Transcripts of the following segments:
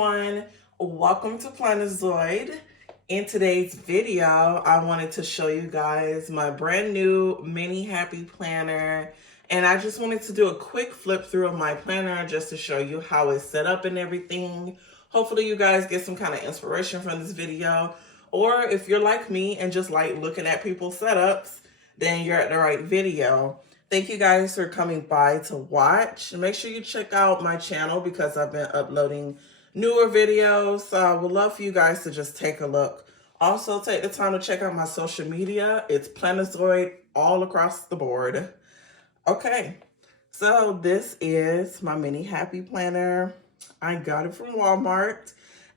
everyone, welcome to Plannerzoid. In today's video, I wanted to show you guys my brand new mini happy planner, and I just wanted to do a quick flip through of my planner just to show you how it's set up and everything. Hopefully you guys get some kind of inspiration from this video, or if you're like me and just like looking at people's setups, then you're at the right video. Thank you guys for coming by to watch. Make sure you check out my channel because I've been uploading newer videos. So I would love for you guys to just take a look. Also, take the time to check out my social media. It's Plannerzoid all across the board. Okay, so this is my mini happy planner. I got it from Walmart,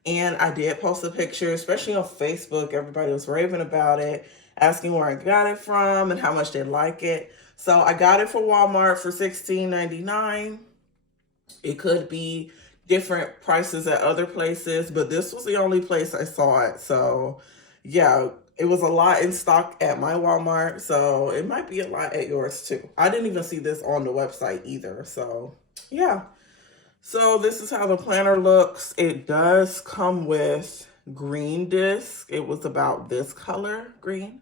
and I did post a picture, especially on Facebook. Everybody was raving about it, asking where I got it from and how much they like it. So I got it for Walmart for $16.99. It could be different prices at other places, but this was the only place I saw it. So yeah, it was a lot in stock at my Walmart, so it might be a lot at yours too. I didn't even see this on the website either, so yeah. So this is how the planner looks. It does come with green disc. It was about this color, green.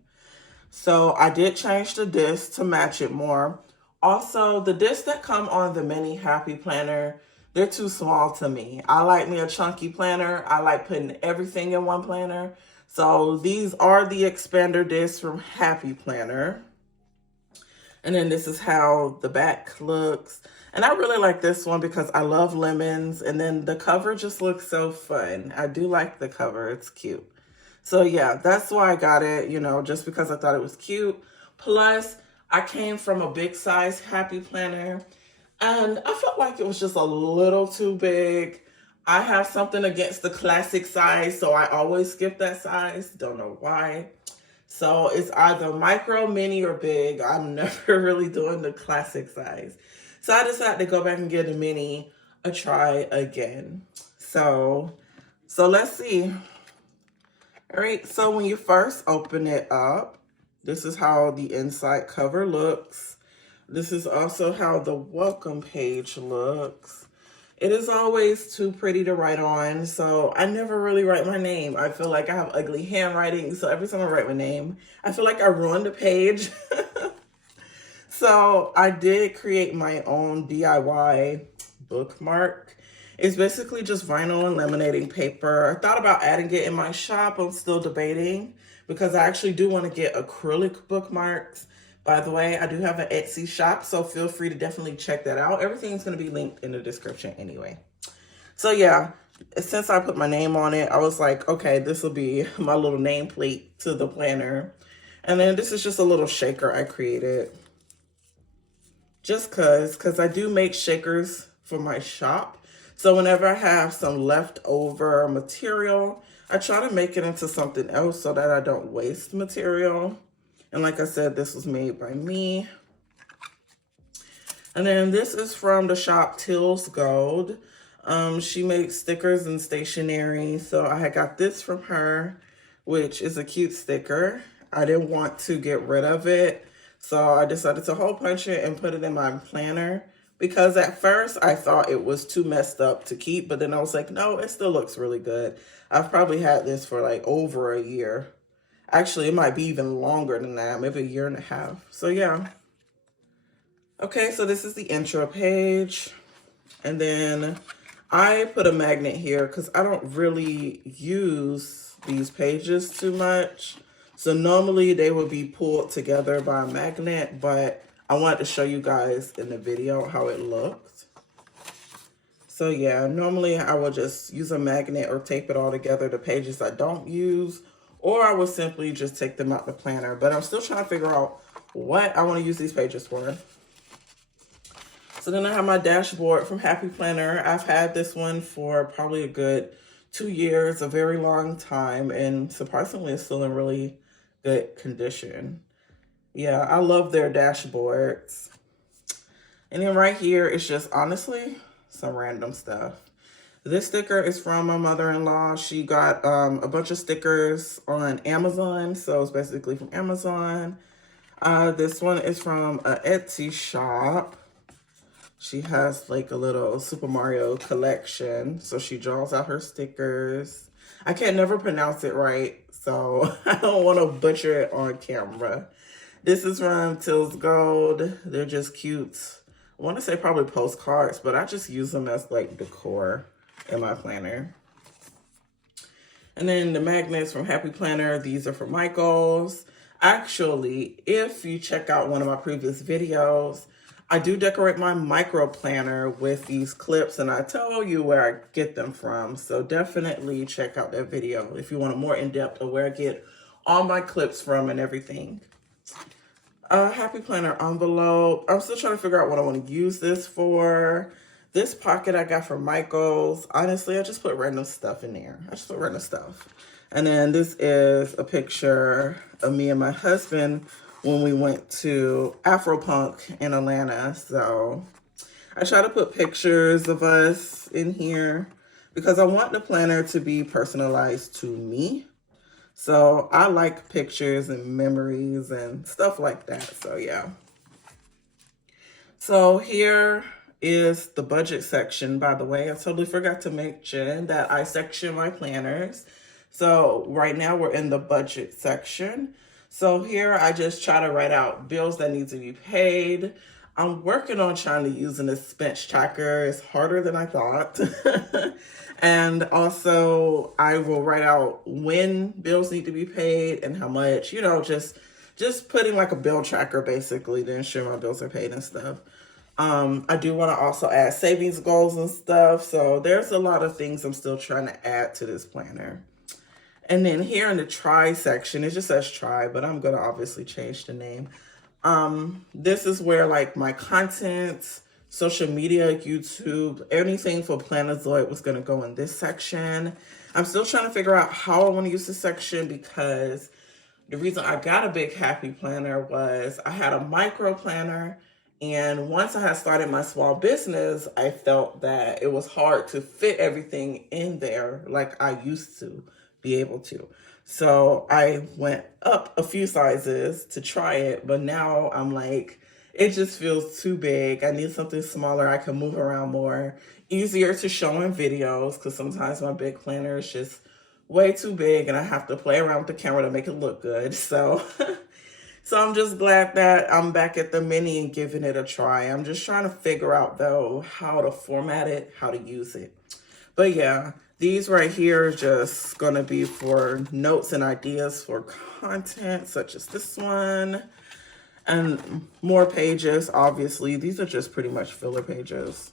So I did change the disc to match it more. Also, the discs that come on the mini happy planner, they're too small to me. I like me a chunky planner. I like putting everything in one planner. So these are the expander discs from Happy Planner. And then this is how the back looks. And I really like this one because I love lemons. And then the cover just looks so fun. I do like the cover. It's cute. So yeah, that's why I got it, you know, just because I thought it was cute. Plus, I came from a big size happy planner, and I felt like it was just a little too big. I have something against the classic size, so I always skip that size. Don't know why. So it's either micro, mini, or big. I'm never really doing the classic size. So I decided to go back and give the mini a try again. So let's see. All right, so when you first open it up, this is how the inside cover looks. This is also how the welcome page looks. It is always too pretty to write on, so I never really write my name. I feel like I have ugly handwriting, so every time I write my name, I feel like I ruined the page. So I did create my own DIY bookmark. It's basically just vinyl and laminating paper. I thought about adding it in my shop. I'm still debating because I actually do want to get acrylic bookmarks. By the way, I do have an Etsy shop, so feel free to definitely check that out. Everything's going to be linked in the description anyway. So yeah, since I put my name on it, I was like, okay, this will be my little nameplate to the planner. And then this is just a little shaker I created. Just because I do make shakers for my shop. So whenever I have some leftover material, I try to make it into something else so that I don't waste material. And like I said, this was made by me. And then this is from the shop Till's Gold. She makes stickers and stationery. So I had got this from her, which is a cute sticker. I didn't want to get rid of it, so I decided to hole punch it and put it in my planner. Because at first I thought it was too messed up to keep, but then I was like, no, it still looks really good. I've probably had this for like over a year. Actually, it might be even longer than that, maybe a year and a half. So yeah. Okay, so this is the intro page. And then I put a magnet here because I don't really use these pages too much. So normally they would be pulled together by a magnet, but I wanted to show you guys in the video how it looked. So yeah, normally I will just use a magnet or tape it all together, the pages I don't use, or I will simply just take them out the planner. But I'm still trying to figure out what I want to use these pages for. So then I have my dashboard from Happy Planner. I've had this one for probably a good 2 years, a very long time, and surprisingly it's still in really good condition. Yeah, I love their dashboards. And then right here, it's just honestly some random stuff. This sticker is from my mother-in-law. She got a bunch of stickers on Amazon, so it's basically from Amazon. This one is from an Etsy shop. She has like a little Super Mario collection. So she draws out her stickers. I can never pronounce it right, so I don't want to butcher it on camera. This is from Tills Gold. They're just cute. I want to say probably postcards, but I just use them as like decor in my planner. And then the magnets from Happy Planner, these are for Michael's. Actually, if you check out one of my previous videos, I do decorate my micro planner with these clips, and I tell you where I get them from. So definitely check out that video if you want a more in-depth of where I get all my clips from and everything. Happy Planner envelope. I'm still trying to figure out what I want to use this for. This pocket I got from Michael's. Honestly, I just put random stuff in there. I just put random stuff. And then this is a picture of me and my husband when we went to Afropunk in Atlanta. So I try to put pictures of us in here because I want the planner to be personalized to me. So I like pictures and memories and stuff like that. So yeah. So here is the budget section, by the way. I totally forgot to mention that I section my planners. So right now we're in the budget section. So here I just try to write out bills that need to be paid. I'm working on trying to use an expense tracker. It's harder than I thought. And also I will write out when bills need to be paid and how much, you know, just putting like a bill tracker basically to ensure my bills are paid and stuff. I do want to also add savings goals and stuff. So there's a lot of things I'm still trying to add to this planner. And then here in the try section, it just says try, but I'm going to obviously change the name. This is where like my content, social media, YouTube, anything for Plannerzoid was going to go in this section. I'm still trying to figure out how I want to use this section because the reason I got a big happy planner was I had a micro planner. And once I had started my small business, I felt that it was hard to fit everything in there like I used to be able to. So I went up a few sizes to try it, but now I'm like, it just feels too big. I need something smaller. I can move around more, easier to show in videos because sometimes my big planner is just way too big and I have to play around with the camera to make it look good. So So I'm just glad that I'm back at the mini and giving it a try. I'm just trying to figure out, though, how to format it, how to use it. But yeah, these right here are just going to be for notes and ideas for content, such as this one. And more pages, obviously. These are just pretty much filler pages.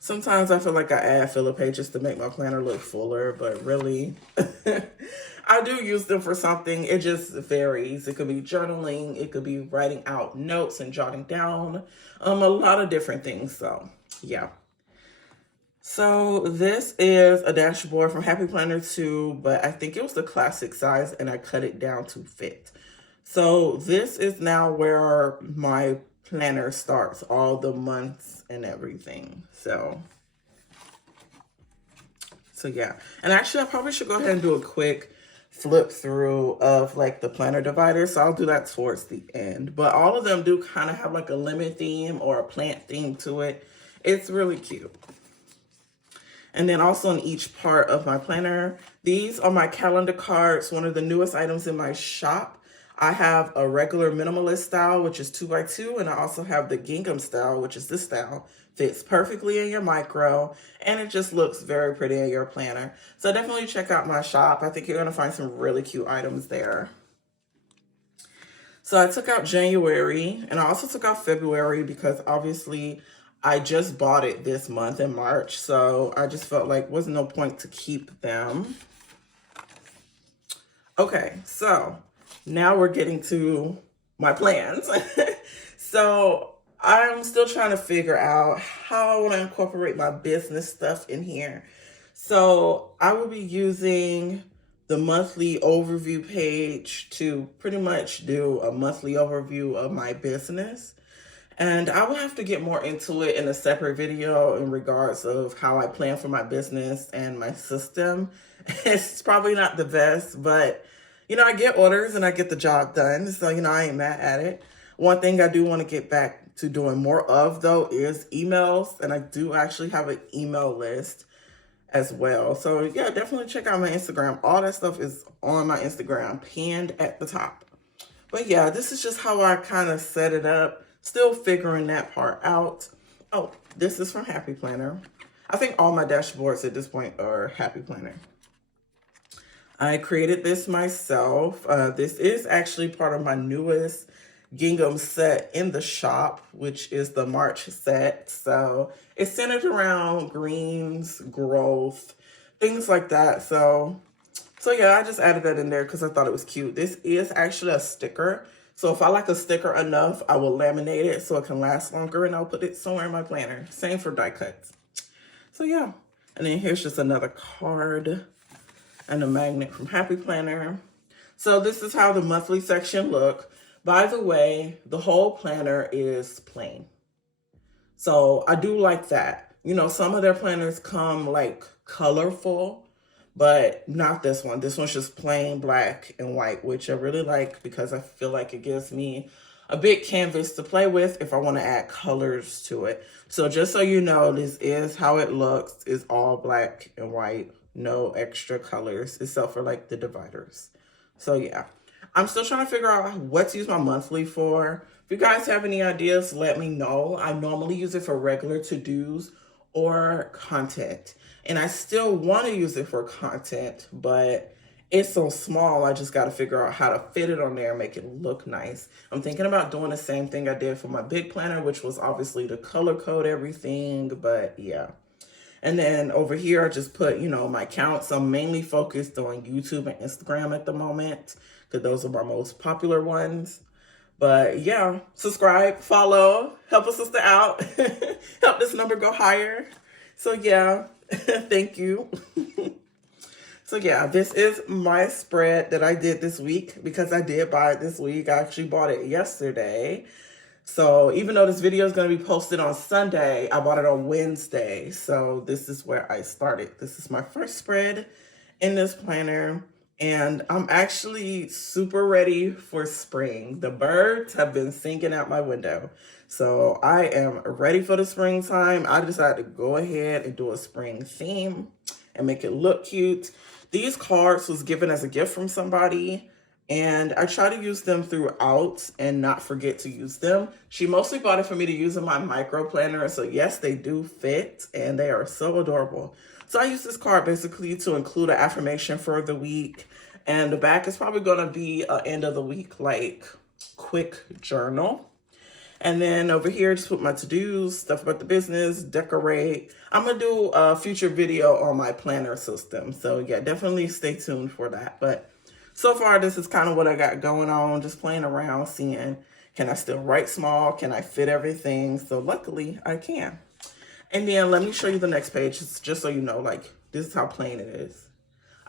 Sometimes I feel like I add filler pages to make my planner look fuller, but really, I do use them for something. It just varies. It could be journaling. It could be writing out notes and jotting down a lot of different things. So, yeah. So this is a dashboard from Happy Planner 2, but I think it was the classic size and I cut it down to fit. So this is now where my planner starts, all the months and everything. So yeah. And actually I probably should go ahead and do a quick flip through of like the planner divider. So I'll do that towards the end. But all of them do kind of have like a lemon theme or a plant theme to it. It's really cute. And then also in each part of my planner, these are my calendar cards, one of the newest items in my shop. I have a regular minimalist style, which is 2x2, and I also have the gingham style, which is this style. Fits perfectly in your micro, and it just looks very pretty in your planner. So definitely check out my shop. I think you're going to find some really cute items there. So I took out January, and I also took out February because obviously I just bought it this month in March, so I just felt like wasn't no point to keep them. Okay, so now we're getting to my plans. So I'm still trying to figure out how I want to incorporate my business stuff in here. So I will be using the monthly overview page to pretty much do a monthly overview of my business. And I will have to get more into it in a separate video in regards of how I plan for my business and my system. It's probably not the best, but you know, I get orders and I get the job done. So, you know, I ain't mad at it. One thing I do want to get back to doing more of though is emails. And I do actually have an email list as well. So yeah, definitely check out my Instagram. All that stuff is on my Instagram, pinned at the top. But yeah, this is just how I kind of set it up. Still figuring that part out. Oh, this is from Happy Planner. I think all my dashboards at this point are Happy Planner. I created this myself. This is actually part of my newest gingham set in the shop, which is the March set. So it's centered around greens, growth, things like that. So yeah, I just added that in there because I thought it was cute. This is actually a sticker. So if I like a sticker enough, I will laminate it so it can last longer, and I'll put it somewhere in my planner. Same for die cuts. So yeah, and then here's just another card and a magnet from Happy Planner. So this is how the monthly section look. By the way, the whole planner is plain. So I do like that. You know, some of their planners come like colorful, but not this one. This one's just plain black and white, which I really like because I feel like it gives me a big canvas to play with if I want to add colors to it. So just so you know, this is how it looks. It's all black and white, no extra colors except for like the dividers. So yeah, I'm still trying to figure out what to use my monthly for. If you guys have any ideas, let me know. I normally use it for regular to-dos or content. And I still want to use it for content, but it's so small. I just got to figure out how to fit it on there and make it look nice. I'm thinking about doing the same thing I did for my big planner, which was obviously to color code everything, but yeah. And then over here, I just put, you know, my counts. I'm mainly focused on YouTube and Instagram at the moment because those are my most popular ones. But yeah, subscribe, follow, help a sister out, help this number go higher. So yeah, thank you. So yeah, this is my spread that I did this week because I did buy it this week. I actually bought it yesterday. So even though this video is going to be posted on Sunday, I bought it on Wednesday. So this is where I started. This is my first spread in this planner. And I'm actually super ready for spring. The birds have been singing out my window. So I am ready for the springtime. I decided to go ahead and do a spring theme and make it look cute. These cards was given as a gift from somebody, and I try to use them throughout and not forget to use them. She mostly bought it for me to use in my micro planner. So yes, they do fit and they are so adorable. So I use this card basically to include an affirmation for the week. And the back is probably going to be an end of the week, like quick journal. And then over here, just put my to-dos, stuff about the business, decorate. I'm going to do a future video on my planner system. So yeah, definitely stay tuned for that. But so far, this is kind of what I got going on. Just playing around, seeing, can I still write small? Can I fit everything? So luckily, I can. And then let me show you the next page, just so you know, like, this is how plain it is.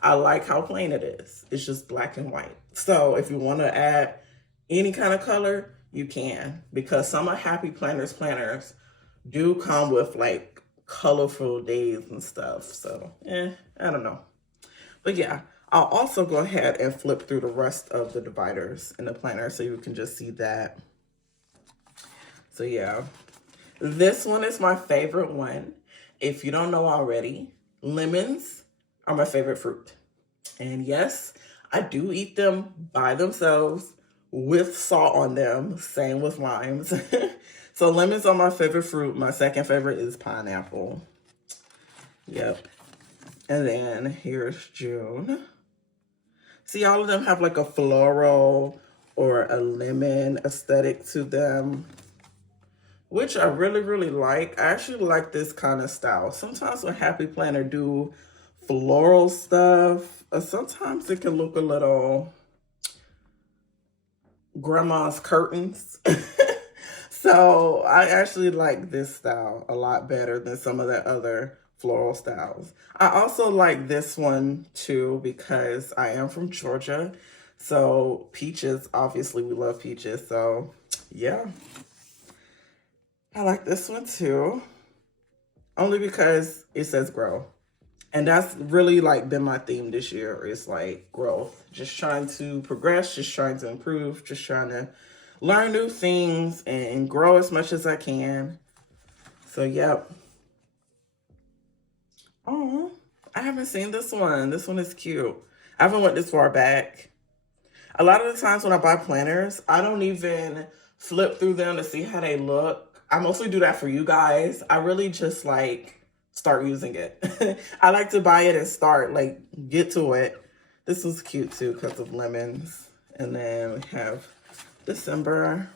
I like how plain it is. It's just black and white. So if you want to add any kind of color, you can, because some of Happy Planner's planners do come with like colorful days and stuff. So, I don't know. But yeah, I'll also go ahead and flip through the rest of the dividers in the planner so you can just see that. So yeah, this one is my favorite one. If you don't know already, lemons are my favorite fruit. And yes, I do eat them by themselves with salt on them. Same with limes. So lemons are my favorite fruit. My second favorite is pineapple. Yep. And then here's June. See, all of them have like a floral or a lemon aesthetic to them, which I really, really like. I actually like this kind of style. Sometimes when Happy Planner do floral stuff, sometimes it can look a little grandma's curtains. So I actually like this style a lot better than some of the other floral styles. I also like this one too because I am from Georgia. So peaches, obviously we love peaches. So yeah, I like this one too. Only because it says grow. And that's really like been my theme this year. It's like growth, just trying to progress, just trying to improve, just trying to learn new things and grow as much as I can. So, yep. Oh, I haven't seen this one. This one is cute. I haven't went this far back. A lot of the times when I buy planners, I don't even flip through them to see how they look. I mostly do that for you guys. I really just like start using it. I like to buy it and start, like, get to it. This was cute too because of lemons. And then we have December.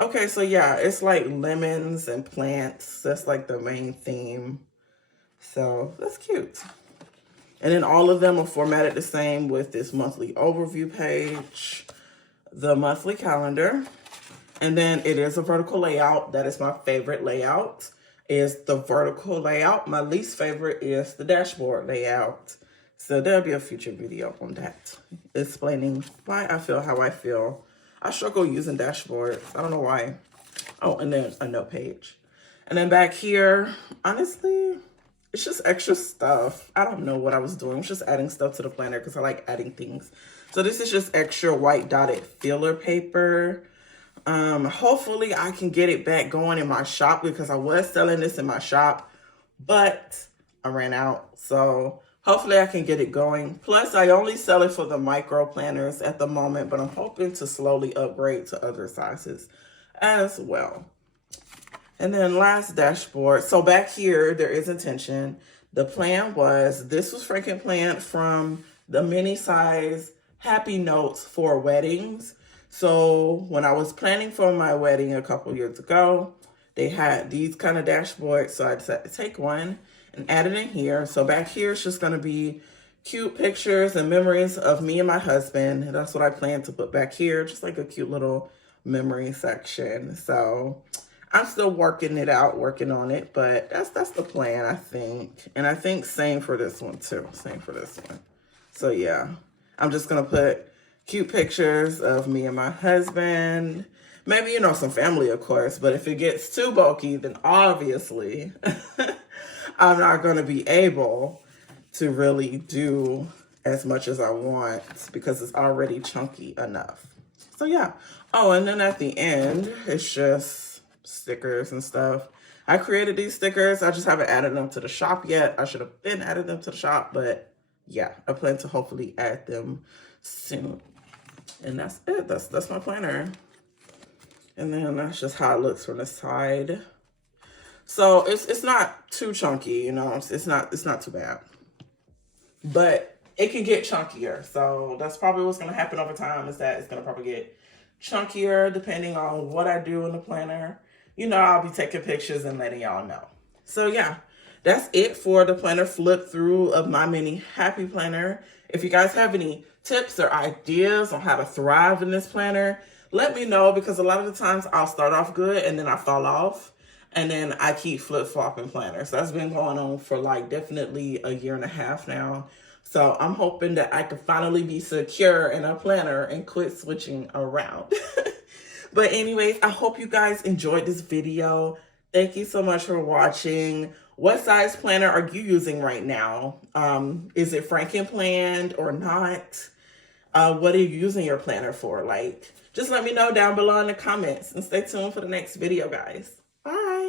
Okay, so yeah, it's like lemons and plants. That's like the main theme. So that's cute. And then all of them are formatted the same with this monthly overview page, the monthly calendar, and then it is a vertical layout. That is my favorite layout, is the vertical layout. My least favorite is the dashboard layout. So there'll be a future video on that, explaining why I feel how I feel. I struggle using dashboards. I don't know why. Oh, and then a note page. And then back here, honestly, it's just extra stuff. I don't know what I was doing. I was just adding stuff to the planner because I like adding things. So this is just extra white dotted filler paper. Hopefully I can get it back going in my shop because I was selling this in my shop, but I ran out. So hopefully I can get it going. Plus I only sell it for the micro planners at the moment, but I'm hoping to slowly upgrade to other sizes as well. And then last dashboard. So back here, there is intention. The plan was, this was freaking planned from the mini size Happy Notes for weddings. So when I was planning for my wedding a couple years ago, they had these kind of dashboards. So I decided to take one and add it in here. So back here, it's just going to be cute pictures and memories of me and my husband. And that's what I plan to put back here. Just like a cute little memory section. So I'm still working it out, working on it, but that's the plan, I think. And I think same for this one too, same for this one. So yeah, I'm just gonna put cute pictures of me and my husband. Maybe, you know, some family, of course, but if it gets too bulky, then obviously I'm not gonna be able to really do as much as I want because it's already chunky enough. So yeah. Oh, and then at the end, it's just stickers and stuff. I created these stickers. I just haven't added them to the shop yet. I should have been added them to the shop, but yeah, I plan to hopefully add them soon. And that's it. That's my planner. And then that's just how it looks from the side. So it's not too chunky, you know. It's not too bad. But it can get chunkier. So that's probably what's gonna happen over time, is that it's gonna probably get chunkier depending on what I do in the planner. You know, I'll be taking pictures and letting y'all know. So yeah, that's it for the planner flip through of my mini happy planner. If you guys have any tips or ideas on how to thrive in this planner, let me know, because a lot of the times I'll start off good and then I fall off and then I keep flip-flopping planners. So that's been going on for like definitely a year and a half now. So I'm hoping that I can finally be secure in a planner and quit switching around. But anyways, I hope you guys enjoyed this video. Thank you so much for watching. What size planner are you using right now? Is it Franken-planned or not? What are you using your planner for? Like, just let me know down below in the comments, and stay tuned for the next video, guys. Bye.